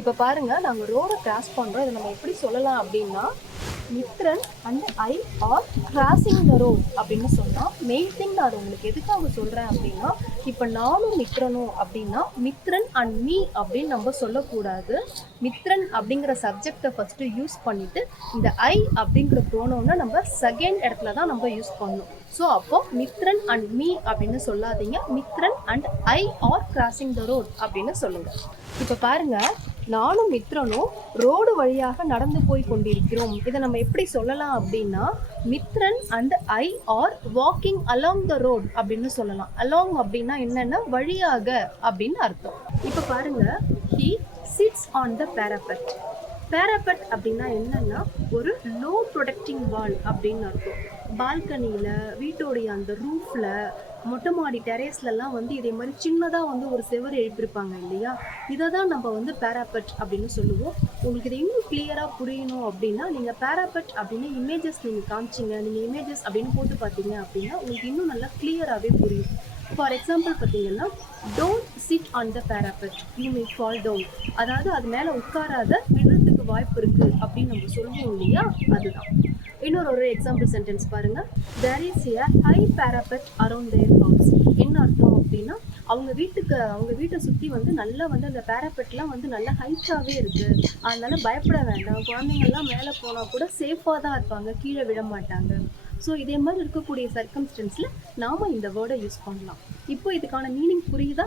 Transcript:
இப்போ பாருங்க, நாங்க ரோட கிராஸ் பண்றோம். இத நம்ம எப்படி சொல்லலாம் அப்படின்னா, Mithran and I R crossing the road அப்படின்னு சொல்லலாம். மெயின் திங் நான் அதை உங்களுக்கு எதுக்காக சொல்றேன் அப்படின்னா, இப்போ நானும் மித்ரனும் அப்படின்னா மித்ரன் அண்ட் மீ அப்படின்னு நம்ம சொல்லக்கூடாது. மித்ரன் அப்படிங்கிற சப்ஜெக்டை ஃபர்ஸ்ட் யூஸ் பண்ணிட்டு இந்த ஐ அப்படிங்கிற ப்ரோனோனை நம்ம செகண்ட் இடத்துல தான் நம்ம யூஸ் பண்ணணும். ஸோ அப்போ மித்ரன் அண்ட் மீ அப்படின்னு சொல்லாதீங்க, Mithran and I R crossing the road அப்படின்னு சொல்லுங்க. இப்போ பாருங்க, நானும் மித்ரனும் ரோடு வழியாக நடந்து போய் கொண்டிருக்கிறோம். இதை நம்ம எப்படி சொல்லலாம் அப்படின்னா, Mithran and I are walking along the road அப்படின்னு சொல்லலாம். அலாங் அப்படின்னா என்னன்னா வழியாக அப்படின்னு அர்த்தம். இப்போ பாருங்க, he sits on the parapet. பேராபெட் அப்படின்னா என்னன்னா ஒரு லோ ப்ரொடெக்டிங் வால் அப்படின்னு அர்த்தம். பால்கனியில், வீட்டோடைய அந்த ரூஃபில், மொட்டை மாடி டெரேஸ்லலாம் வந்து இதே மாதிரி சின்னதாக வந்து ஒரு செவர் எழுப்பியிருப்பாங்க இல்லையா, இதை தான் நம்ம வந்து பேராபெட் அப்படின்னு சொல்லுவோம். உங்களுக்கு இது இன்னும் கிளியராக புரியணும் அப்படின்னா நீங்கள் பேராபெட் அப்படின்னு இமேஜஸ் நீங்கள் காமிச்சிங்க, நீங்கள் இமேஜஸ் அப்படின்னு போட்டு பார்த்தீங்க அப்படின்னா உங்களுக்கு இன்னும் நல்லா கிளியராகவே புரியும். ஃபார் எக்ஸாம்பிள் பார்த்தீங்கன்னா, don't sit on the parapet, you may fall down. அதாவது அது மேலே உட்காராத, விழுறதுக்கு வாய்ப்பு இருக்குது அப்படின்னு நம்ம சொல்லுவோம் இல்லையா, அதுதான். இன்னொரு எக்ஸாம்பிள் சென்டென்ஸ் பாருங்க, there is a high parapet around their house. என்ன அர்த்தம் அப்படின்னா, அவங்க வீட்டை சுற்றி வந்து நல்லா வந்து அந்த பேராபெட்லாம் வந்து நல்லா ஹைட்டாகவே இருக்குது, அதனால பயப்பட வேண்டாம், குழந்தைங்கள்லாம் மேலே போனால் கூட சேஃபாக தான் இருப்பாங்க, கீழே விழ மாட்டாங்க. ஸோ இதே மாதிரி இருக்கக்கூடிய சர்க்கம்ஸ்டன்ஸில் நாம் இந்த வேர்டை யூஸ் பண்ணலாம். இப்போ இதுக்கான மீனிங் புரியுதா?